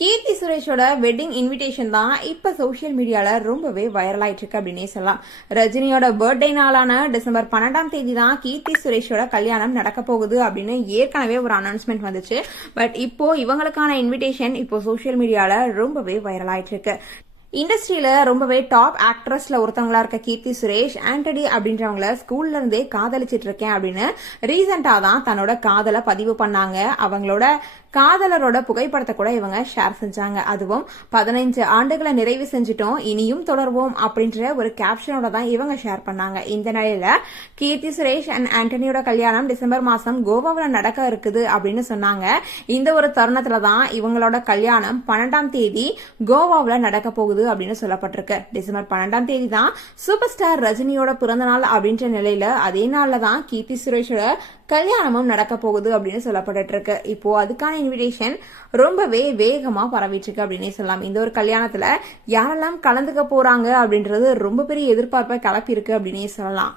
கீர்த்தி சுரேஷோட wedding invitation தான் இப்போ social மீடியாவில் ரொம்பவே வைரல் ஆயிட்டு இருக்கு அப்படின்னே சொல்லலாம். ரஜினியோட பர்த்டே நாளான டிசம்பர் பன்னெண்டாம் தேதி தான் கீர்த்தி சுரேஷோட கல்யாணம் நடக்க போகுது அப்படின்னு ஏற்கனவே ஒரு அனௌன்ஸ்மெண்ட் வந்துச்சு. பட் இப்போ இவங்களுக்கான இன்விடேஷன் இப்போ சோஷியல் மீடியாவில் ரொம்பவே வைரல் ஆயிட்டு இருக்கு இண்டஸ்ட்ரியில ரொம்பவே டாப் ஆக்ட்ரஸ்ல ஒருத்தவங்களா இருக்க கீர்த்தி சுரேஷ் ஆண்டனி அப்படின்றவங்கள ஸ்கூல்ல இருந்தே காதலிச்சிட்டு இருக்கேன் அப்படின்னு ரீசெண்டா தான் தன்னோட காதலை பதிவு பண்ணாங்க. அவங்களோட காதலரோட புகைப்படத்தை கூட இவங்க ஷேர் செஞ்சாங்க. அதுவும் பதினைஞ்சு ஆண்டுகளை நிறைவு செஞ்சிட்டோம் இனியும் தொடர்வோம் அப்படின்ற ஒரு கேப்ஷனோட தான் இவங்க ஷேர் பண்ணாங்க. இந்த நிலையில கீர்த்தி சுரேஷ் அண்ட் ஆண்டனியோட கல்யாணம் டிசம்பர் மாசம் கோவாவில் நடக்க இருக்குது அப்படின்னு சொன்னாங்க. இந்த ஒரு தருணத்துல தான் இவங்களோட கல்யாணம் பன்னெண்டாம் தேதி கோவாவில் நடக்க போகுது அப்படின்னு சொல்லப்பட்டிருக்கு. டிசம்பர் பன்னெண்டாம் தேதி தான் சூப்பர் ஸ்டார் ரஜினியோட பிறந்த நாள் அப்படின்ற நிலையில அதே நாள்ல தான் கீர்த்தி சுரேஷோட கல்யாணமும் நடக்க போகுது அப்படின்னு சொல்லப்பட்டு இருக்கு இப்போ அதுக்கான இன்விடேஷன் ரொம்பவே வேகமா பரவிட்டு இருக்கு அப்படின்னே சொல்லலாம். இந்த ஒரு கல்யாணத்துல யாரெல்லாம் கலந்துக்க போறாங்க அப்படின்றது ரொம்ப பெரிய எதிர்பார்ப்பை கிளப்பி இருக்கு அப்படின்னே சொல்லலாம்.